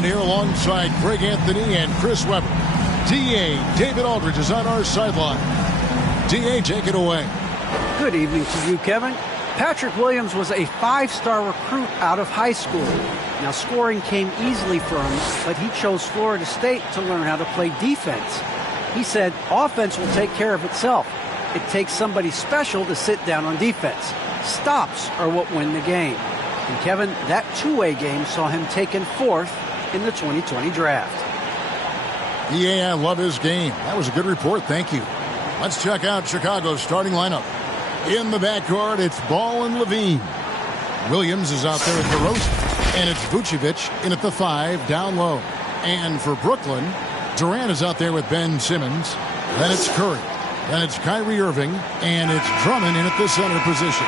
Allen here alongside Greg Anthony and Chris Webber. D.A. David Aldridge is on our sideline. D.A., take it away. Good evening to you, Kevin. Patrick Williams was a 5-star recruit out of high school. Now, scoring came easily for him, but he chose Florida State to learn how to play defense. He said offense will take care of itself. It takes somebody special to sit down on defense. Stops are what win the game. And Kevin, that two-way game saw him taken 4th in the 2020 draft. Yeah, I love his game. That was a good report. Thank you. Let's check out Chicago's starting lineup. In the backcourt, it's Ball and Levine. Williams is out there at DeRozan. And it's Vucevic in at the 5, down low. And for Brooklyn, Durant is out there with Ben Simmons. Then it's Curry. Then it's Kyrie Irving. And it's Drummond in at the center position.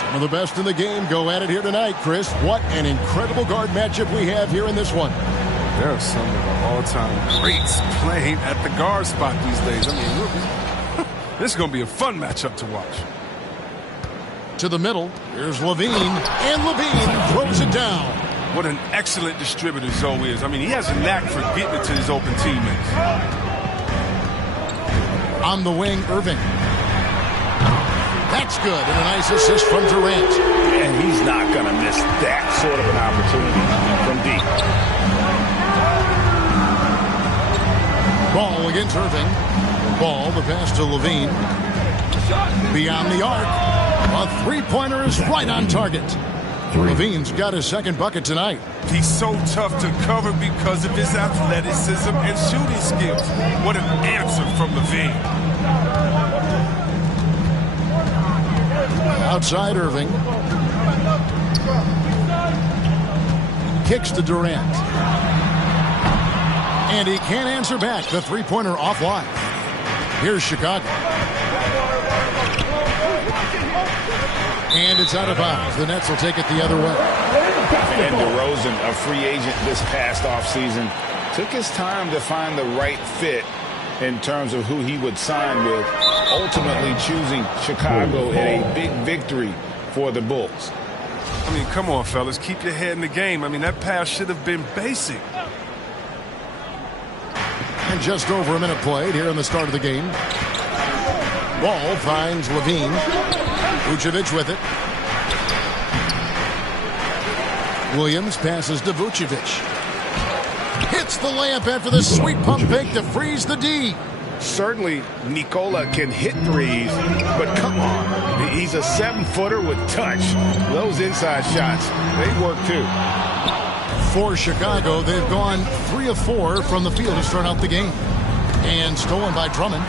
Some of the best in the game go at it here tonight, Chris. What an incredible guard matchup we have here in this one. There are some of the all-time greats playing at the guard spot these days. I mean, this is going to be a fun matchup to watch. To the middle, here's Levine, and Levine throws it down. What an excellent distributor Zoe is. I mean, he has a knack for getting it to his open teammates. On the wing, Irving. That's good, and a nice assist from Durant. And he's not going to miss that sort of an opportunity from deep. Ball against Irving. Ball, the pass to Levine. Beyond the arc. A three-pointer is right on target. Levine's got his second bucket tonight. He's so tough to cover because of his athleticism and shooting skills. What an answer from Levine. Outside Irving. Kicks to Durant. And he can't answer back. The three-pointer offline. Here's Chicago. And it's out of bounds. The Nets will take it the other way. And DeRozan, a free agent this past offseason, took his time to find the right fit in terms of who he would sign with, ultimately choosing Chicago in a big victory for the Bulls. I mean, come on, fellas. Keep your head in the game. I mean, that pass should have been basic. And just over a minute played here in the start of the game. Ball finds Levine. Vucevic with it. Williams passes to Vucevic. Hits the layup after the sweet pump fake to freeze the D. Certainly, Nikola can hit threes, but come on. He's a 7-footer with touch. Those inside shots, they work too. For Chicago, they've gone 3 of 4 from the field to start out the game. And stolen by Drummond.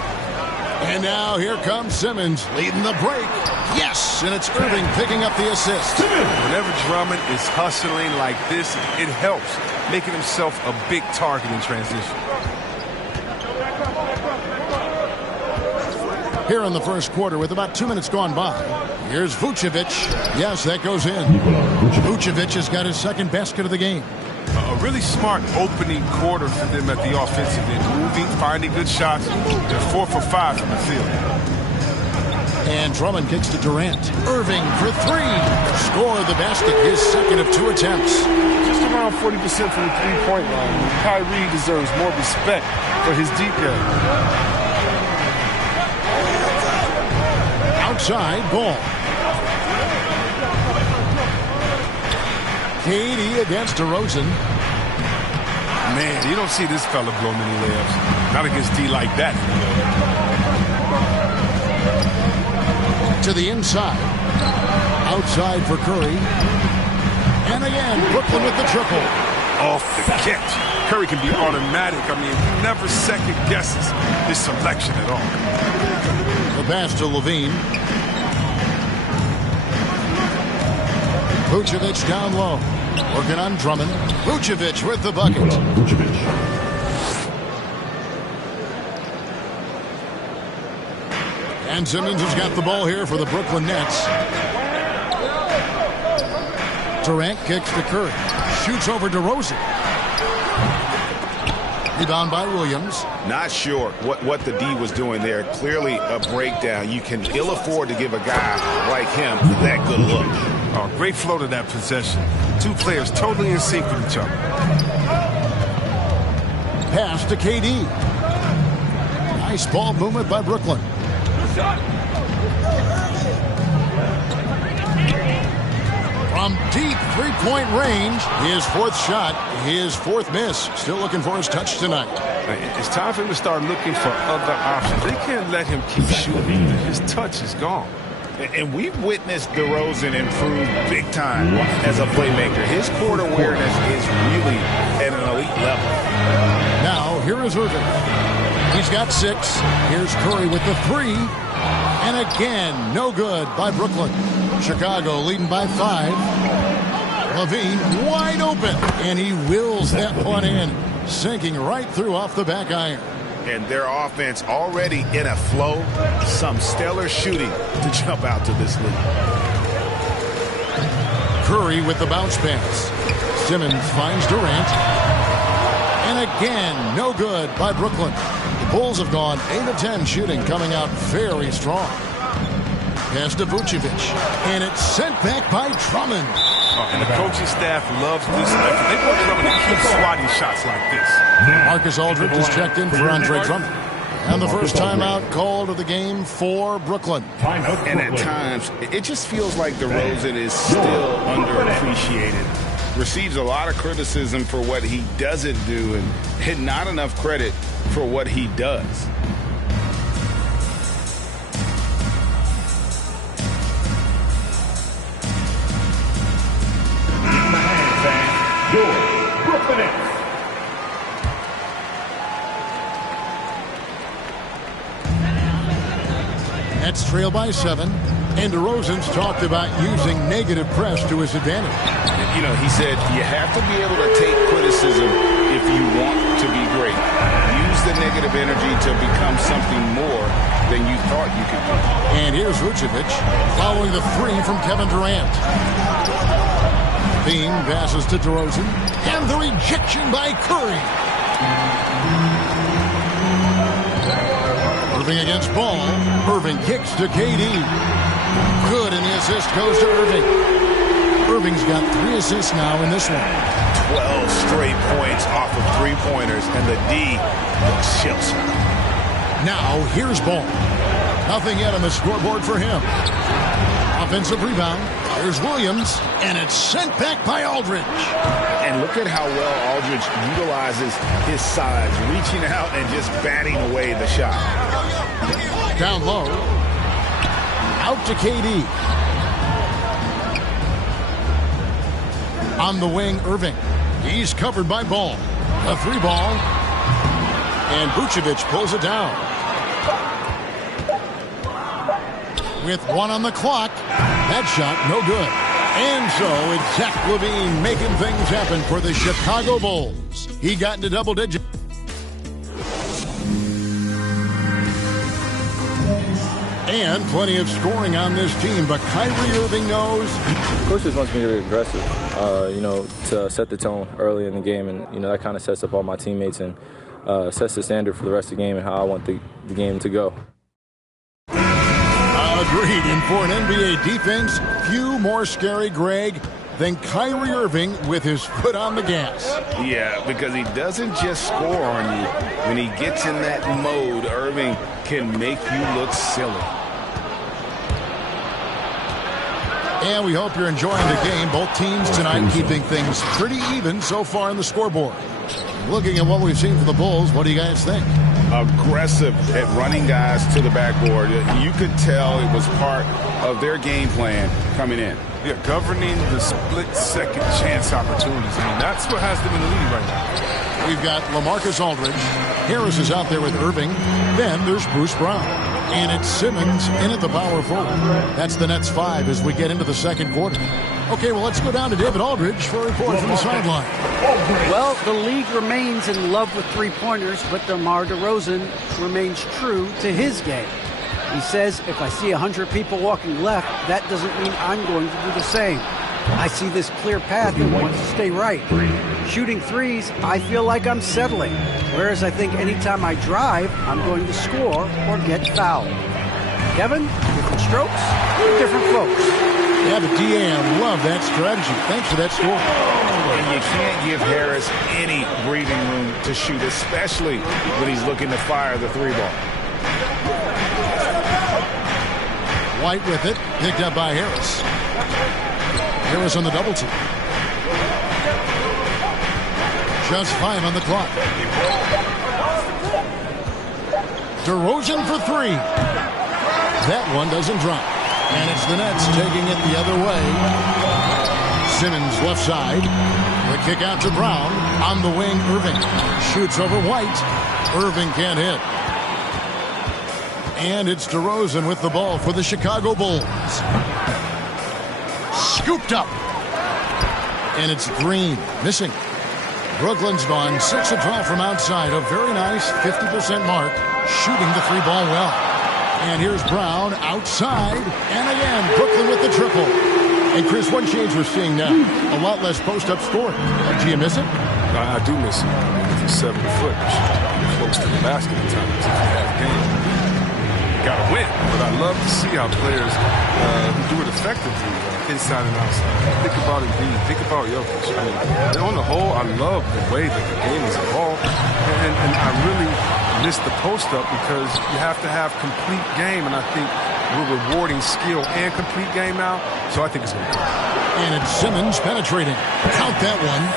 And now here comes Simmons leading the break. Yes, and it's Irving picking up the assist. Whenever Drummond is hustling like this, it helps, making himself a big target in transition. Here in the first quarter with about 2 minutes gone by. Here's Vucevic. Yes, that goes in. Vucevic has got his second basket of the game. A really smart opening quarter for them at the offensive end. Moving, finding good shots. They're 4 for 5 from the field. And Drummond kicks to Durant. Irving for 3. Score the basket, his second of 2 attempts. Just around 40% from the three-point line. Kyrie deserves more respect for his deep game. Outside, Ball. KD against DeRozan. Man, you don't see this fella blow many layups. Not against D like that. To the inside. Outside for Curry. And again, Brooklyn with the triple. Off the catch. Curry can be automatic. I mean, never second guesses his selection at all. The pass to Levine. Vucevic down low. Working on Drummond. Vucevic with the bucket. And Simmons has got the ball here for the Brooklyn Nets. Durant kicks to Curry. Shoots over DeRozan. Rebound by Williams. Not sure what the D was doing there. Clearly a breakdown. You can ill afford to give a guy like him that good look. Oh, great flow to that possession. Two players totally in sync with each other. Pass to KD. Nice ball movement by Brooklyn. From deep three-point range, his fourth shot, his fourth miss. Still looking for his touch tonight. It's time for him to start looking for other options. They can't let him keep shooting. His touch is gone. And we've witnessed DeRozan improve big time as a playmaker. His court awareness is really at an elite level. Now, here is Irving. He's got 6. Here's Curry with the 3. And again, no good by Brooklyn. Chicago leading by 5. LaVine wide open, and he wills that one in, sinking right through off the back iron. And their offense already in a flow. Some stellar shooting to jump out to this lead. Curry with the bounce pass. Simmons finds Durant. And again, no good by Brooklyn. The Bulls have gone 8 of 10 shooting, coming out very strong. Pass to Vucevic, and it's sent back by Drummond. And the coaching staff loves this effort. They want Drummond to keep swatting shots like this. Marcus Aldridge is checked in for Andre Drummond. And the first timeout called of the game for Brooklyn. And at times, it just feels like DeRozan is still underappreciated. Receives a lot of criticism for what he doesn't do and not enough credit for what he does. Your Brooklyn Nets. Nets trail by 7. And DeRozan's talked about using negative press to his advantage. You know, he said you have to be able to take criticism if you want to be great. Use the negative energy to become something more than you thought you could be. And here's Vucevic following the 3 from Kevin Durant. Bean passes to DeRozan, and the rejection by Curry. Irving against Ball. Irving kicks to KD. Good, and the assist goes to Irving. Irving's got 3 assists now in this one. 12 straight points off of three-pointers, and the D looks shell-shocked. Now, here's Ball. Nothing yet on the scoreboard for him. Offensive rebound. There's Williams, and it's sent back by Aldridge. And look at how well Aldridge utilizes his size, reaching out and just batting away the shot. Down low. Out to KD. On the wing, Irving. He's covered by Ball. A 3 ball. And Vucevic pulls it down. With 1 on the clock. That shot, no good. And so it's Zach LaVine making things happen for the Chicago Bulls. He got into double digits. And plenty of scoring on this team, but Kyrie Irving knows. Coach just wants me to be aggressive, to set the tone early in the game, and that kind of sets up all my teammates and sets the standard for the rest of the game and how I want the game to go. Agreed. And for an NBA defense, few more scary, Greg, than Kyrie Irving with his foot on the gas. Yeah, because he doesn't just score on you. When he gets in that mode, Irving can make you look silly. And we hope you're enjoying the game. Both teams tonight keeping things pretty even so far in the scoreboard. Looking at what we've seen from the Bulls, what do you guys think? Aggressive at running guys to the backboard. You could tell it was part of their game plan coming in. Yeah, governing the split-second chance opportunities. I mean, that's what has them in the lead right now. We've got LaMarcus Aldridge. Harris is out there with Irving. Then there's Bruce Brown. And it's Simmons in at the power forward. That's the Nets 5 as we get into the second quarter. Okay, well, let's go down to David Aldridge for a report from the sideline. Well, the league remains in love with three-pointers, but DeMar DeRozan remains true to his game. He says, if I see 100 people walking left, that doesn't mean I'm going to do the same. I see this clear path and want to stay right. Shooting threes, I feel like I'm settling, whereas I think anytime I drive, I'm going to score or get fouled. Kevin, different strokes, different folks. Yeah, but DA, love that strategy. Thanks for that score. And you can't give Harris any breathing room to shoot, especially when he's looking to fire the three ball. White with it, picked up by Harris. Harris on the double team. Just 5 on the clock. DeRozan for 3. That one doesn't drop. And it's the Nets taking it the other way. Simmons left side. The kick out to Brown. On the wing, Irving. Shoots over White. Irving can't hit. And it's DeRozan with the ball for the Chicago Bulls. Scooped up. And it's Green missing. Brooklyn's gone 6 of 12 from outside. A very nice 50% mark. Shooting the 3-ball well. And here's Brown outside. And again, Brooklyn with the triple. And Chris, one change we're seeing now. A lot less post-up scoring. Do you miss it? I do miss it. It's 7 foot. Close to the basket at times if you have game. Got to win. But I love to see how players who do it effectively, inside and outside. Think about it, think about Jokic. I mean, on the whole, I love the way that the game is evolved. And I really miss the post-up because you have to have complete game. And I think we're rewarding skill and complete game now. So I think it's going to come. And it's Simmons penetrating. Count that one.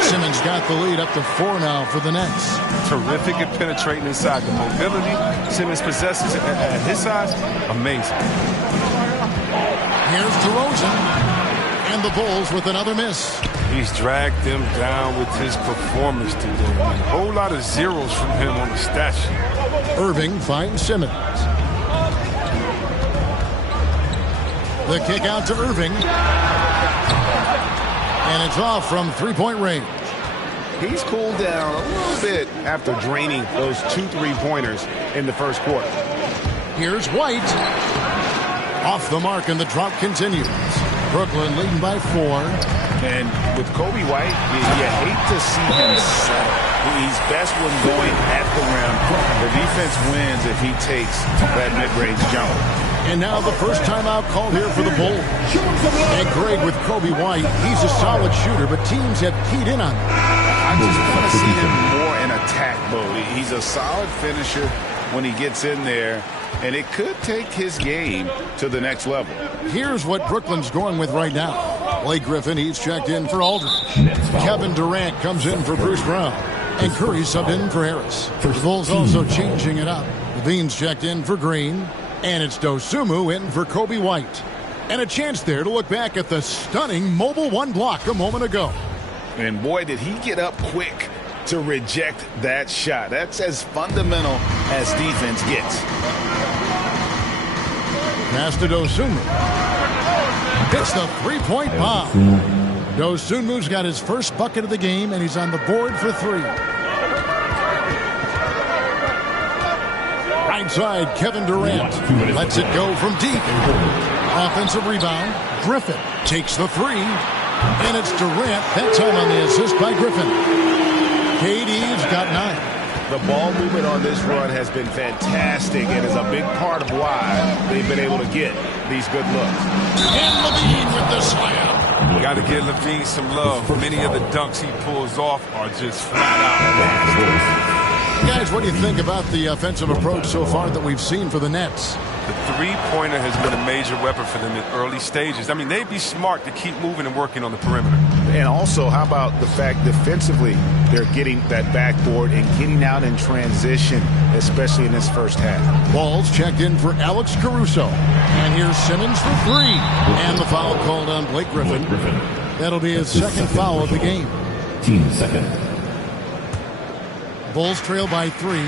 Simmons got the lead up to 4 now for the Nets. Terrific at penetrating inside. The mobility Simmons possesses at his size, amazing. Here's DeRozan. And the Bulls with another miss. He's dragged them down with his performance today. A whole lot of zeros from him on the stat sheet. Irving finds Simmons. The kick out to Irving. And it's off from 3-point range. He's cooled down a little bit after draining those 2 3-pointers in the first quarter. Here's White. Off the mark, and the drop continues. Brooklyn leading by 4. And with Kobe White, you hate to see him settle. He's best when going at the rim. The defense wins if he takes that mid-range jumper. And now the first timeout called here for the Bulls. And Greg, with Kobe White, he's a solid shooter, but teams have keyed in on him. I just want to see him more in attack mode. He's a solid finisher when he gets in there, and it could take his game to the next level. Here's what Brooklyn's going with right now. Blake Griffin, he's checked in for Aldridge. Kevin Durant comes in for Bruce Brown. And Curry subbed in for Harris. The Bulls also changing it up. Levine's checked in for Green. And it's Dosunmu in for Kobe White. And a chance there to look back at the stunning mobile 1 block a moment ago. And boy, did he get up quick to reject that shot. That's as fundamental as defense gets. Pass to Dosunmu. Hits the 3-point bomb. Dosunmu's got his first bucket of the game, and he's on the board for 3. Right side, Kevin Durant lets it go from deep. Offensive rebound. Griffin takes the 3. And it's Durant, that time on the assist by Griffin. KD's got 9. The ball movement on this run has been fantastic and is a big part of why they've been able to get these good looks. And Levine with the slam. Got to give Levine some love. Many of the dunks he pulls off are just flat out. Guys, what do you think about the offensive approach so far that we've seen for the Nets? The three-pointer has been a major weapon for them in early stages. I mean, they'd be smart to keep moving and working on the perimeter. And also, how about the fact defensively they're getting that backboard and getting out in transition, especially in this first half. Balls checked in for Alex Caruso. And here's Simmons for 3. And the foul called on Blake Griffin. That'll be his second foul of the game. Team second. Bulls trail by 3.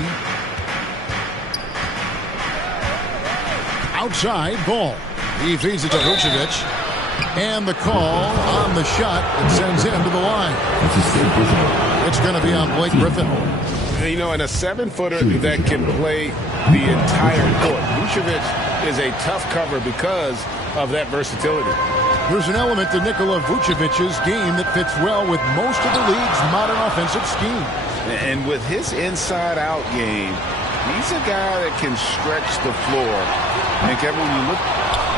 Outside, ball. He feeds it to Vucevic. And the call on the shot that sends him to the line. It's going to be on Blake Griffin. You know, and a 7-footer that can play the entire court. Vucevic is a tough cover because of that versatility. There's an element to Nikola Vucevic's game that fits well with most of the league's modern offensive scheme. And with his inside-out game, he's a guy that can stretch the floor. And Kevin, when you look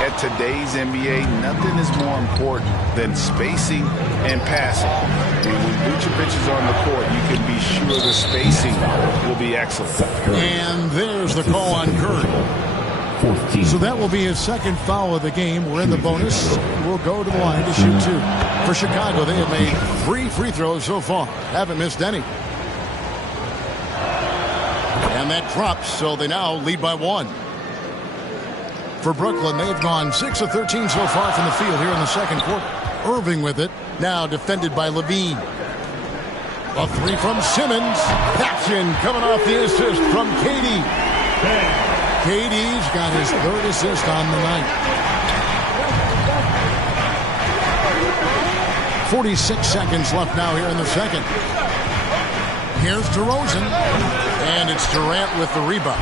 at today's NBA, nothing is more important than spacing and passing. And when Vucevic is on the court, you can be sure the spacing will be excellent. And there's the call on Curry. 14. So that will be his second foul of the game. We're in the bonus. We'll go to the line to shoot 2. For Chicago, they have made 3 free throws so far. Haven't missed any. And that drops, so they now lead by 1. For Brooklyn, they've gone 6 of 13 so far from the field here in the second quarter. Irving with it, now defended by Levine. A 3 from Simmons. That's in, coming off the assist from KD. KD's got his 3rd assist on the night. 46 seconds left now here in the second. Here's DeRozan, and it's Durant with the rebound.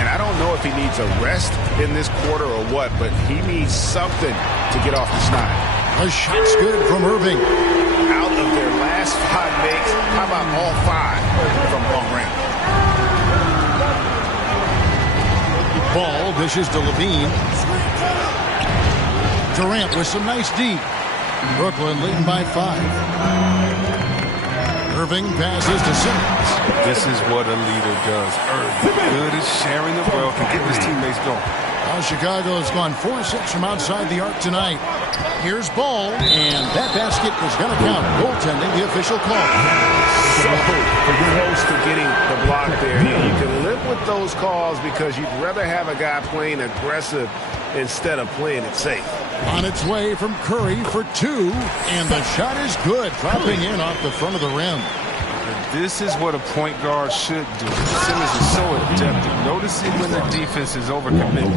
And I don't know if he needs a rest in this quarter or what, but he needs something to get off the snide. The shot's good from Irving. Out of their last 5 makes, how about all 5 from long range? Ball dishes to Levine. Durant with some nice D. Brooklyn leading by 5. Irving passes to Simmons. This is what a leader does. Irving, good at sharing the wealth and getting his teammates going. Now Chicago has gone 4-6 from outside the arc tonight. Here's Ball, and that basket is going to count. Goaltending, the official call. So close to getting the block there. You can live with those calls because you'd rather have a guy playing aggressive instead of playing it safe. On its way from Curry for 2, and the shot is good, dropping in off the front of the rim. This is what a point guard should do. Simmons is so adept at noticing when the defense is overcommitted.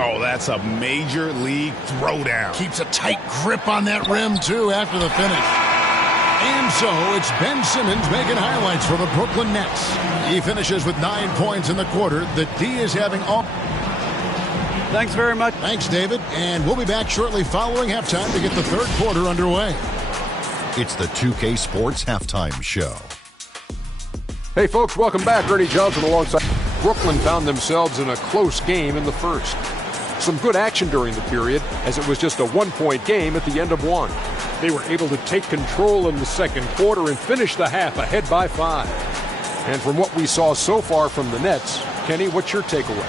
Oh, that's a major league throwdown. Keeps a tight grip on that rim, too, after the finish. And so it's Ben Simmons making highlights for the Brooklyn Nets. He finishes with 9 points in the quarter. The D is having all... Thanks very much. Thanks, David. And we'll be back shortly following halftime to get the third quarter underway. It's the 2K Sports Halftime Show. Hey, folks, welcome back. Ernie Johnson alongside. Brooklyn found themselves in a close game in the first. Some good action during the period, as it was just a 1-point game at the end of 1. They were able to take control in the second quarter and finish the half ahead by 5. And from what we saw so far from the Nets, Kenny, what's your takeaway?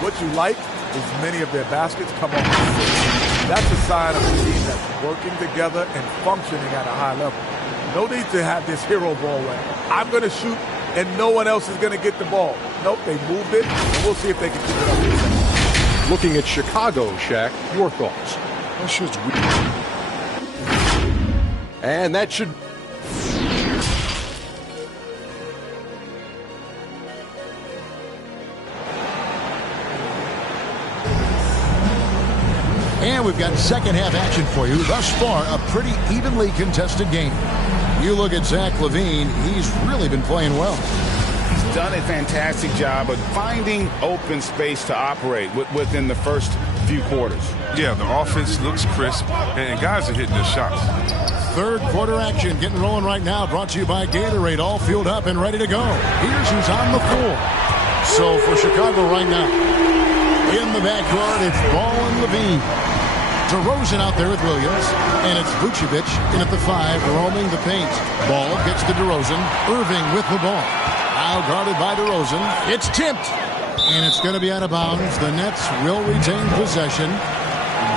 What you like is many of their baskets come off the floor. That's a sign of a team that's working together and functioning at a high level. No need to have this hero ball where I'm going to shoot and no one else is going to get the ball. Nope, they moved it, and we'll see if they can keep it up. Looking at Chicago, Shaq, your thoughts? That shit's weak. And that should... And we've got second half action for you. Thus far, a pretty evenly contested game. You look at Zach LaVine, he's really been playing well. He's done a fantastic job of finding open space to operate within the first few quarters. Yeah, the offense looks crisp, and guys are hitting their shots. Third quarter action getting rolling right now, brought to you by Gatorade, all fueled up and ready to go. Here's who's on the floor. So for Chicago right now, in the backcourt, it's Ball and LaVine. DeRozan out there with Williams, and it's Vucevic in at the 5, roaming the paint. Ball gets to DeRozan. Irving with the ball. Now guarded by DeRozan. It's tipped, and it's going to be out of bounds. The Nets will retain possession.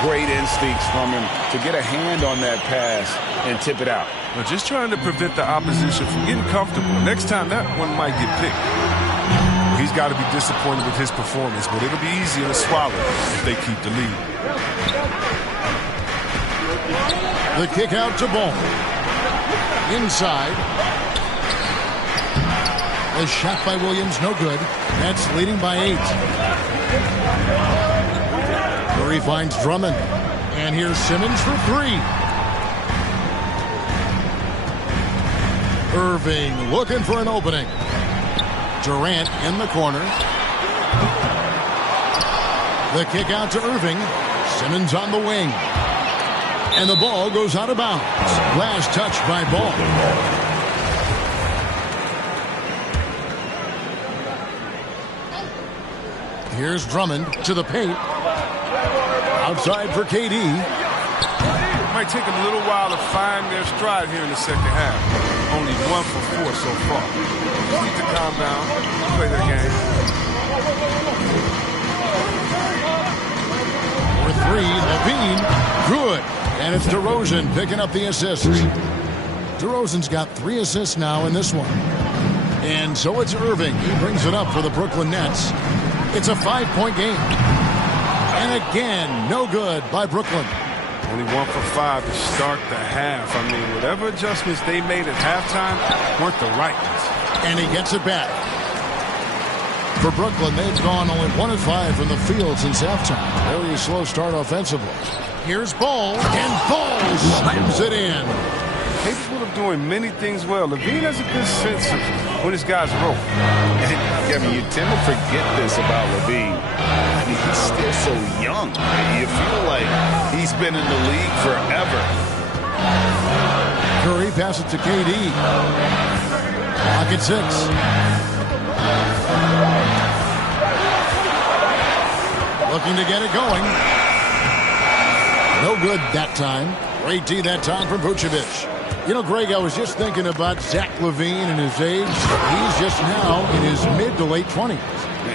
Great instincts from him to get a hand on that pass and tip it out. Well, just trying to prevent the opposition from getting comfortable. Next time, that one might get picked. He's got to be disappointed with his performance, but it'll be easier to swallow if they keep the lead. The kick out to Ball. Inside. The shot by Williams, no good. Nets leading by 8. Curry finds Drummond. And here's Simmons for 3. Irving looking for an opening. Durant in the corner. The kick out to Irving. Simmons on the wing. And the ball goes out of bounds. Last touch by Ball. Here's Drummond to the paint. Outside for KD. It might take them a little while to find their stride here in the second half. Only 1 for 4 so far. calm down, play their game. For three, Levine, good. And it's DeRozan picking up the assist. DeRozan's got 3 assists now in this one. And so it's Irving. He brings it up for the Brooklyn Nets. It's a 5-point game. And again, no good by Brooklyn. Only 1 for 5 to start the half. I mean, whatever adjustments they made at halftime weren't the right ones. And he gets it back. For Brooklyn, they've gone only 1 of 5 from the field since halftime. Very slow start offensively. Here's Ball, and Ball slams it in. Capable of doing many things well. Levine has a good sense of when his guys roll. I mean, you tend to forget this about Levine. I mean, he's still so young. You feel like he's been in the league forever. Curry passes to KD. Clock at 6. Looking to get it going. No good that time. Great D that time from Vucevic. You know, Greg, I was just thinking about Zach LaVine and his age. He's just now in his mid to late 20s.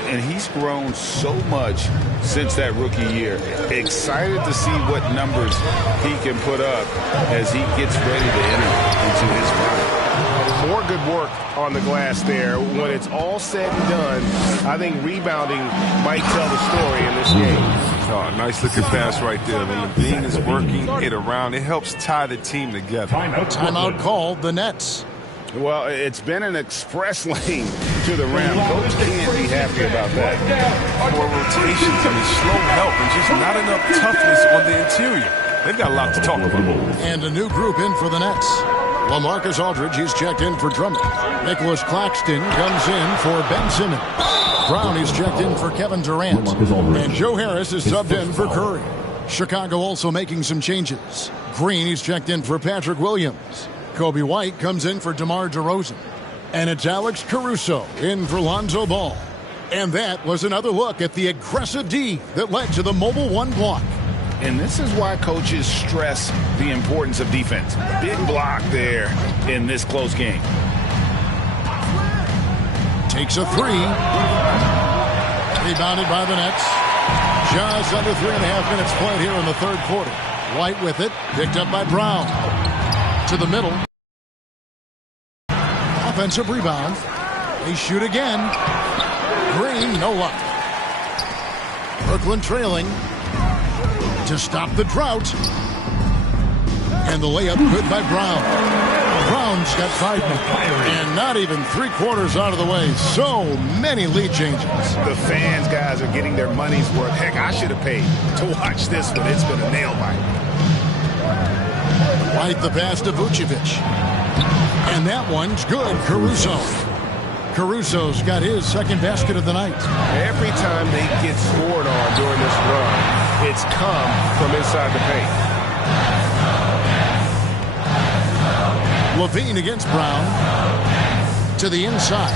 And he's grown so much since that rookie year. Excited to see what numbers he can put up as he gets ready to enter into his prime. More good work on the glass there. When it's all said and done, I think rebounding might tell the story in this game. Oh, nice looking pass right there. When Levine is working it around, it helps tie the team together. Timeout called the Nets. Well, it's been an express lane to the rim. Coach can't be happy about that. More rotations, I mean, slow help and just not enough toughness on the interior. They've got a lot to talk about. And a new group in for the Nets. LaMarcus Aldridge, he's checked in for Drummond. Nicholas Claxton comes in for Ben Simmons. Brown, he's checked in for Kevin Durant. And Joe Harris is subbed in for Curry. Chicago also making some changes. Green, he's checked in for Patrick Williams. Kobe White comes in for DeMar DeRozan. And it's Alex Caruso in for Lonzo Ball. And that was another look at the aggressive D that led to the Mobile One block. And this is why coaches stress the importance of defense. Big block there in this close game. Takes a 3. Rebounded by the Nets. Just under 3.5 minutes played here in the third quarter. White with it. Picked up by Brown. To the middle. Offensive rebound. They shoot again. Green, no luck. Brooklyn trailing. To stop the drought. And the layup good by Brown. Brown's got 5 minutes. And not even 3/4 out of the way. So many lead changes. The fans, guys, are getting their money's worth. Heck, I should have paid to watch this one. It's been a nail bite. White the pass to Vucevic. And that one's good. Caruso. Caruso's got his second basket of the night. Every time they get scored on during this run, it's come from inside the paint. Levine against Brown. To the inside.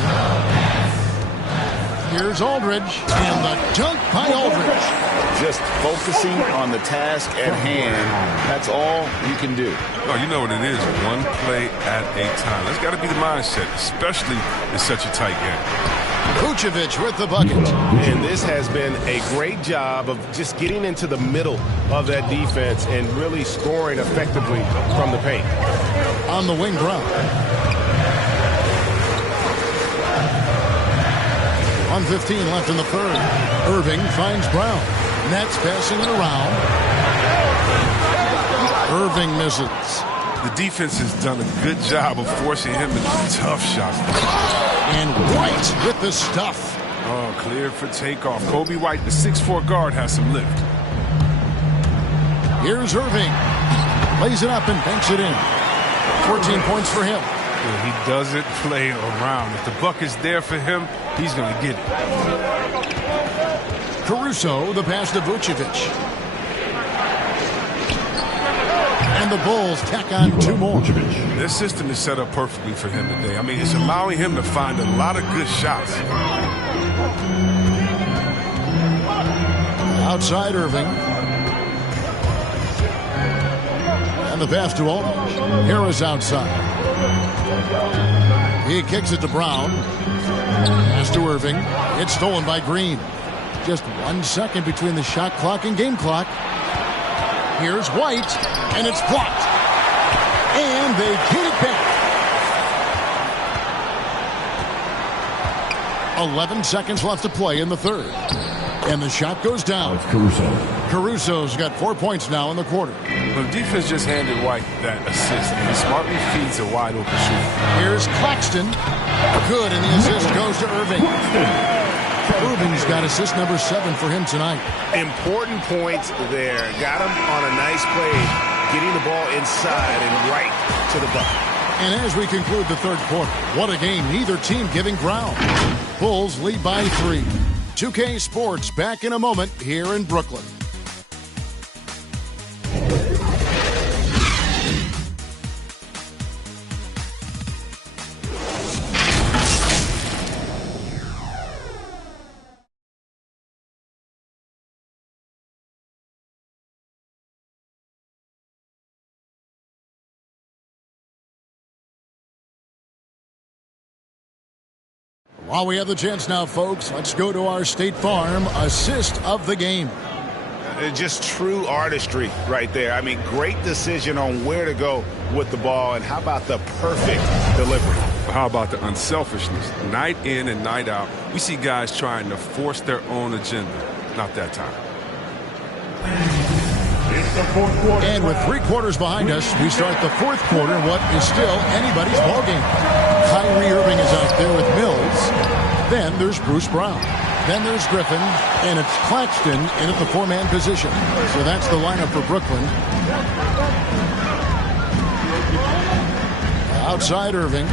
Here's Aldridge. And the dunk by Aldridge. Just focusing on the task at hand. That's all you can do. Oh, you know what it is. One play at a time. That's got to be the mindset, especially in such a tight game. Vucevic with the bucket. And this has been a great job of just getting into the middle of that defense and really scoring effectively from the paint. On the wing, Brown. 1:15 left in the third. Irving finds Brown. Nets passing it around. Irving misses. The defense has done a good job of forcing him into tough shots. And White with the stuff. Oh, cleared for takeoff. Kobe White, the 6'4" guard, has some lift. Here's Irving. Lays it up and banks it in. 14 points for him. Yeah, he doesn't play around. If the bucket's there for him, he's going to get it. Caruso, the pass to Vucevic. And the Bulls tack on 2 more. Their system is set up perfectly for him today. I mean, it's allowing him to find a lot of good shots. Outside Irving. And the pass to Aldridge. Harris outside. He kicks it to Brown. Pass to Irving. It's stolen by Green. Just 1 second between the shot clock and game clock. Here's White, and it's blocked. And they get it back. 11 seconds left to play in the third. And the shot goes down. Caruso's got 4 points now in the quarter. Well, the defense just handed White that assist. He smartly feeds a wide open shooter. Here's Claxton. Good, and the assist goes to Irving. Irving's got assist number 7 for him tonight. Important points there. Got him on a nice play, getting the ball inside and right to the bucket. And as we conclude the third quarter, what a game. Neither team giving ground. Bulls lead by 3. 2K Sports back in a moment here in Brooklyn. While we have the chance now, folks, let's go to our State Farm assist of the game. Just true artistry right there. I mean, great decision on where to go with the ball, and how about the perfect delivery? How about the unselfishness? Night in and night out, we see guys trying to force their own agenda. Not that time. And with 3 quarters behind us, we start the fourth quarter in what is still anybody's ballgame. Kyrie Irving is out there with Mills. Then there's Bruce Brown. Then there's Griffin. And it's Claxton in at the 4-man position. So that's the lineup for Brooklyn. Outside Irving.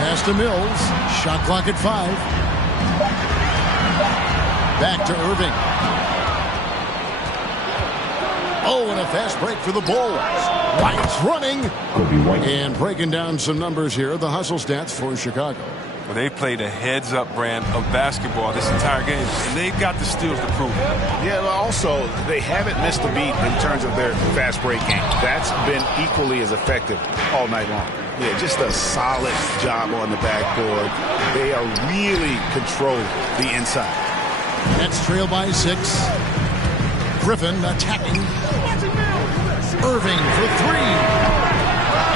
Pass to Mills. Shot clock at 5. Back to Irving. Oh, and a fast break for the Bulls. White's running. And breaking down some numbers here, the hustle stats for Chicago. Well, they played a heads-up brand of basketball this entire game, and they've got the steals to prove it. Yeah, but also, they haven't missed a beat in terms of their fast break game. That's been equally as effective all night long. Yeah, just a solid job on the backboard. They are really controlling the inside. Nets trail by 6. Griffin attacking. Irving for 3.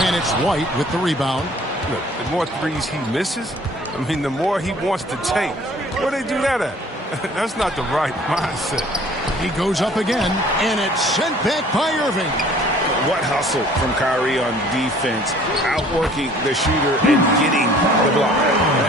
And it's White with the rebound. Look, the more threes he misses, I mean, the more he wants to take. Where they do that at? That's not the right mindset. He goes up again, and it's sent back by Irving. What hustle from Kyrie on defense, outworking the shooter and getting the block.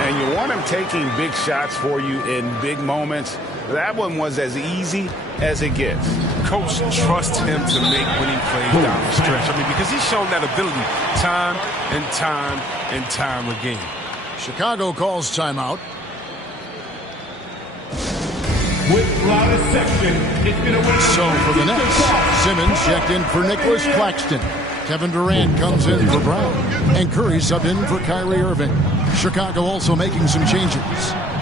And you want him taking big shots for you in big moments. That one was as easy as it gets. Coach trusts him to make winning plays down the stretch. I mean, because he's shown that ability time and time and time again. Chicago calls timeout. With loudest section, it's going to win. So for the Nets, Simmons checked in for Nicholas Claxton. Kevin Durant comes in for Brown. And Curry subbed in for Kyrie Irving. Chicago also making some changes.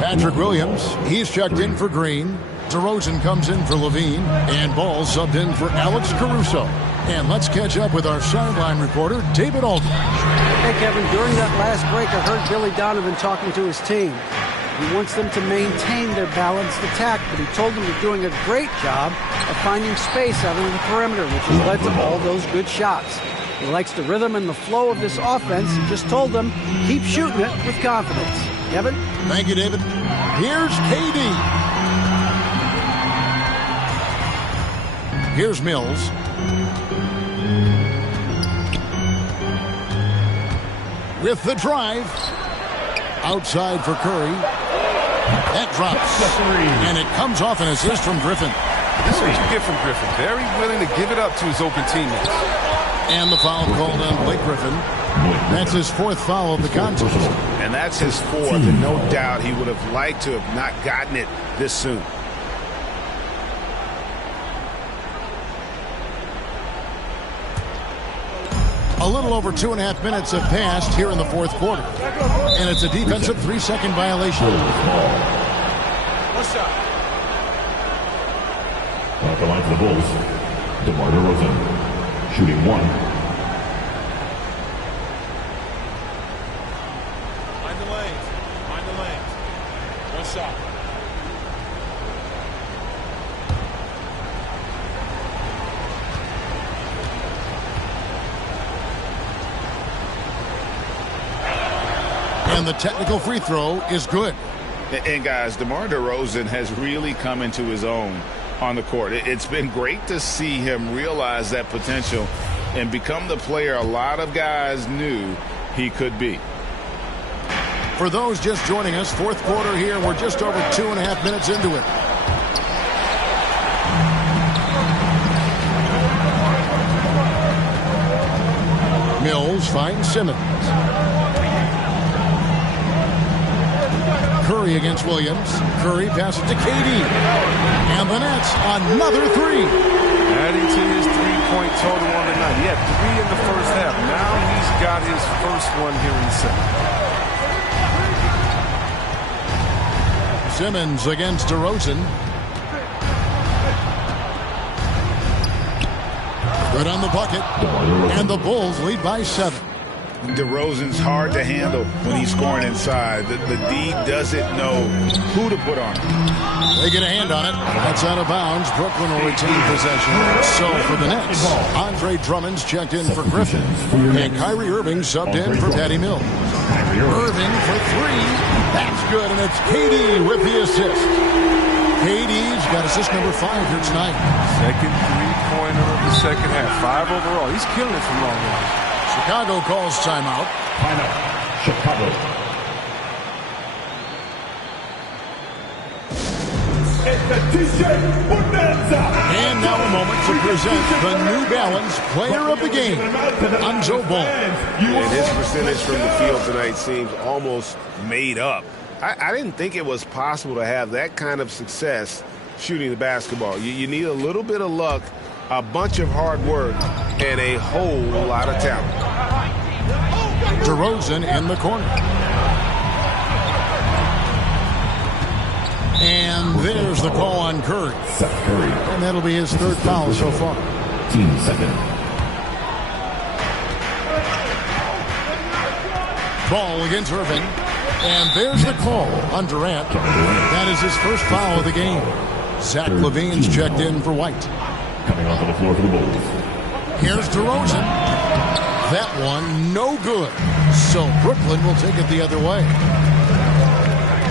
Patrick Williams, he's checked in for Green. DeRozan comes in for Levine. And Ball subbed in for Alex Caruso. And let's catch up with our sideline reporter, David Aldridge. Hey, Kevin, during that last break, I heard Billy Donovan talking to his team. He wants them to maintain their balanced attack, but he told them they're doing a great job of finding space out on the perimeter, which has led to all those good shots. He likes the rhythm and the flow of this offense. He just told them, keep shooting it with confidence. Kevin? Thank you, David. Here's KD. Here's Mills. With the drive. Outside for Curry. That drops. And it comes off an assist from Griffin. This is what you get from Griffin. Very willing to give it up to his open teammates. And the foul called on Blake Griffin. That's his 4th foul of the contest. And that's his 4th, and no doubt he would have liked to have not gotten it this soon. A little over 2.5 minutes have passed here in the fourth quarter. And it's a defensive 3-second violation. What's up? At the line for the Bulls, DeMar DeRozan. shooting 1. Find the lanes. Find the lanes. One shot. And the technical free throw is good. And guys, DeMar DeRozan has really come into his own on the court. It's been great to see him realize that potential and become the player a lot of guys knew he could be. For those just joining us, fourth quarter here. We're just over 2.5 minutes into it. Mills finds Simmons. Curry against Williams. Curry passes to KD. And the Nets, another three. Adding to his three-point total on the night. He had 3 in the first half. Now he's got his first one here in the second. Simmons against DeRozan. Good on the bucket. And the Bulls lead by 7. DeRozan's hard to handle when he's scoring inside. The D doesn't know who to put on him. They get a hand on it. That's out of bounds. Brooklyn will retain possession. So for the Nets, Andre Drummond's checked in for Griffin. And Kyrie Irving subbed in for Patty Mills. Irving for 3. That's good, and it's KD with the assist. KD's got assist number 5 here tonight. Second three-pointer of the second half. 5 overall. He's killing it from long range. Chicago calls timeout. Timeout, Chicago. And now a moment to present the New Balance Player of the Game, Lonzo Ball. And his percentage from the field tonight seems almost made up. I didn't think it was possible to have that kind of success shooting the basketball. You need a little bit of luck, a bunch of hard work, and a whole lot of talent. DeRozan in the corner. And there's the call on Curry. And that'll be his 3rd foul so far. Team second. Ball against Irving. And there's the call on Durant. That is his 1st foul of the game. Zach LaVine's checked in for White. Coming off of the floor for the Bulls. Here's DeRozan. That one, no good. So Brooklyn will take it the other way.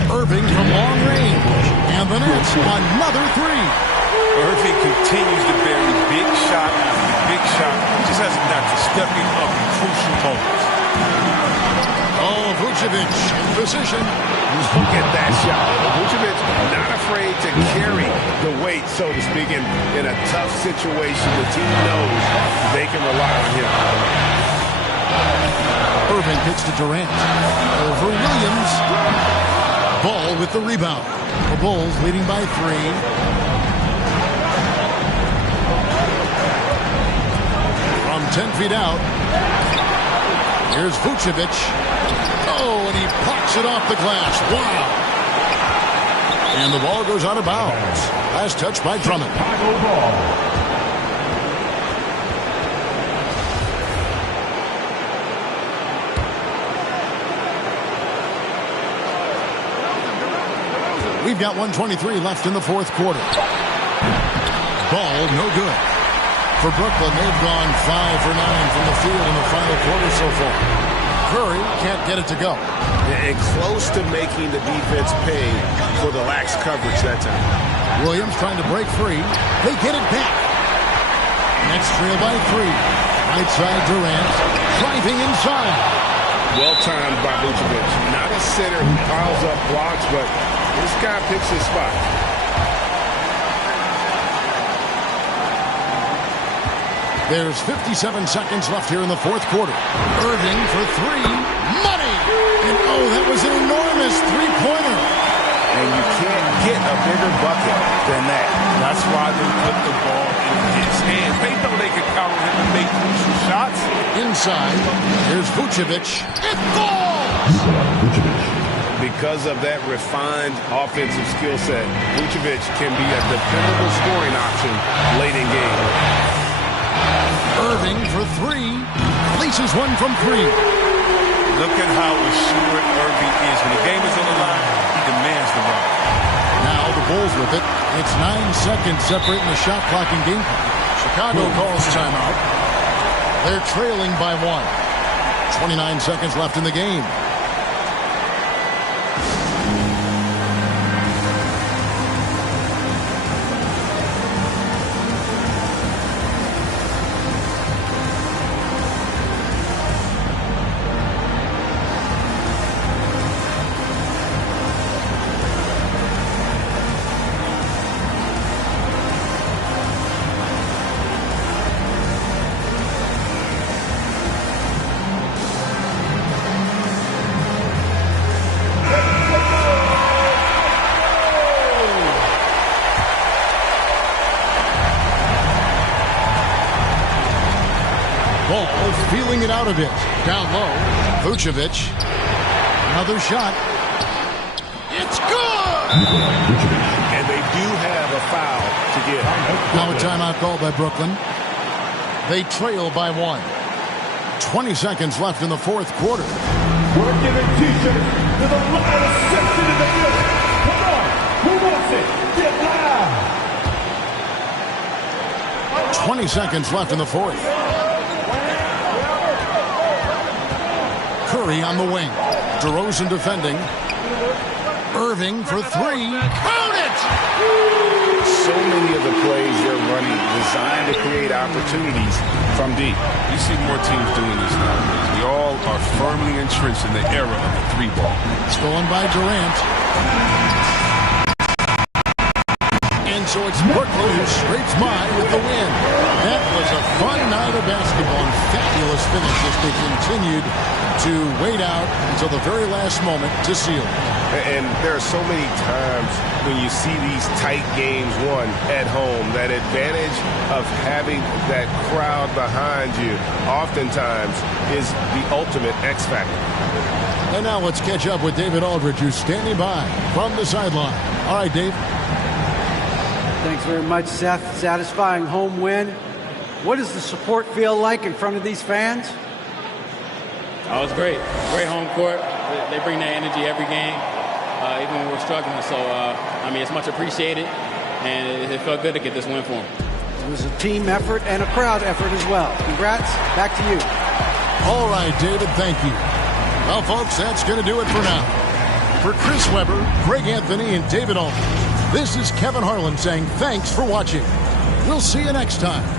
Irving from long range. And the Nets, another 3. Irving continues to bury big shot after big shot. Just hasn't got to stepping up in crucial moments. Oh, Vucevic in position. Look at that shot. Vucevic not afraid to carry the weight, so to speak, in a tough situation. The team knows they can rely on him. Irving kicks to Durant. Over Williams. Ball with the rebound. The Bulls leading by 3. From 10 feet out. Here's Vucevic. Oh, and he pops it off the glass. Wow. And the ball goes out of bounds. Last touch by Drummond. We've got 1:23 left in the 4th quarter. Ball no good. For Brooklyn, they've gone 5 for 9 from the field in the final quarter so far. Curry can't get it to go. And close to making the defense pay for the lax coverage that time. Williams trying to break free. They get it back. Next trail by 3. Right side Durant. Driving inside. Well timed by Vucevic. Not a center who piles up blocks, but this guy picks his spot. There's 57 seconds left here in the 4th quarter. Irving for 3. Money! And oh, that was an enormous 3-pointer. And you can't get a bigger bucket than that. That's why they put the ball in his hands. They know they can cover him and make crucial shots. Inside, here's Vucevic. It falls! Because of that refined offensive skill set, Vucevic can be a dependable scoring option late in game. Irving for three. Releases one from three. Look at how assured Irving is. When the game is on the line, he demands the run. Now the Bulls with it. It's 9 seconds separating the shot clock and game clock. Chicago calls timeout. They're trailing by 1. 29 seconds left in the game. Feeling it out a bit. Down low. Vucevic. Another shot. It's good! And they do have a foul to give. Now a timeout called by Brooklyn. They trail by 1. 20 seconds left in the fourth quarter. We're giving t-shirts to the loudest section in the building. Come on. Who wants it? Get loud. 20 seconds left in the fourth. Curry on the wing. DeRozan defending. Irving for three. Count it! So many of the plays they're running designed to create opportunities from deep. You see more teams doing this nowadays. We all are firmly entrenched in the era of the three ball. Stolen by Durant. And so it's Brooklyn who scrapes by with the win. That was a fun night of basketball and fabulous finish as they continued to wait out until the very last moment to seal. And there are so many times when you see these tight games won at home, that advantage of having that crowd behind you oftentimes is the ultimate X factor. And now let's catch up with David Aldridge, who's standing by from the sideline. All right, Dave. Thanks very much, Seth. Satisfying home win. What does the support feel like in front of these fans? Oh, it's great. Great home court. They bring that energy every game, even when we're struggling. So, I mean, it's much appreciated, and it felt good to get this win for them. It was a team effort and a crowd effort as well. Congrats. Back to you. All right, David, thank you. Well, folks, that's going to do it for now. For Chris Webber, Greg Anthony, and David Aldridge, this is Kevin Harlan saying thanks for watching. We'll see you next time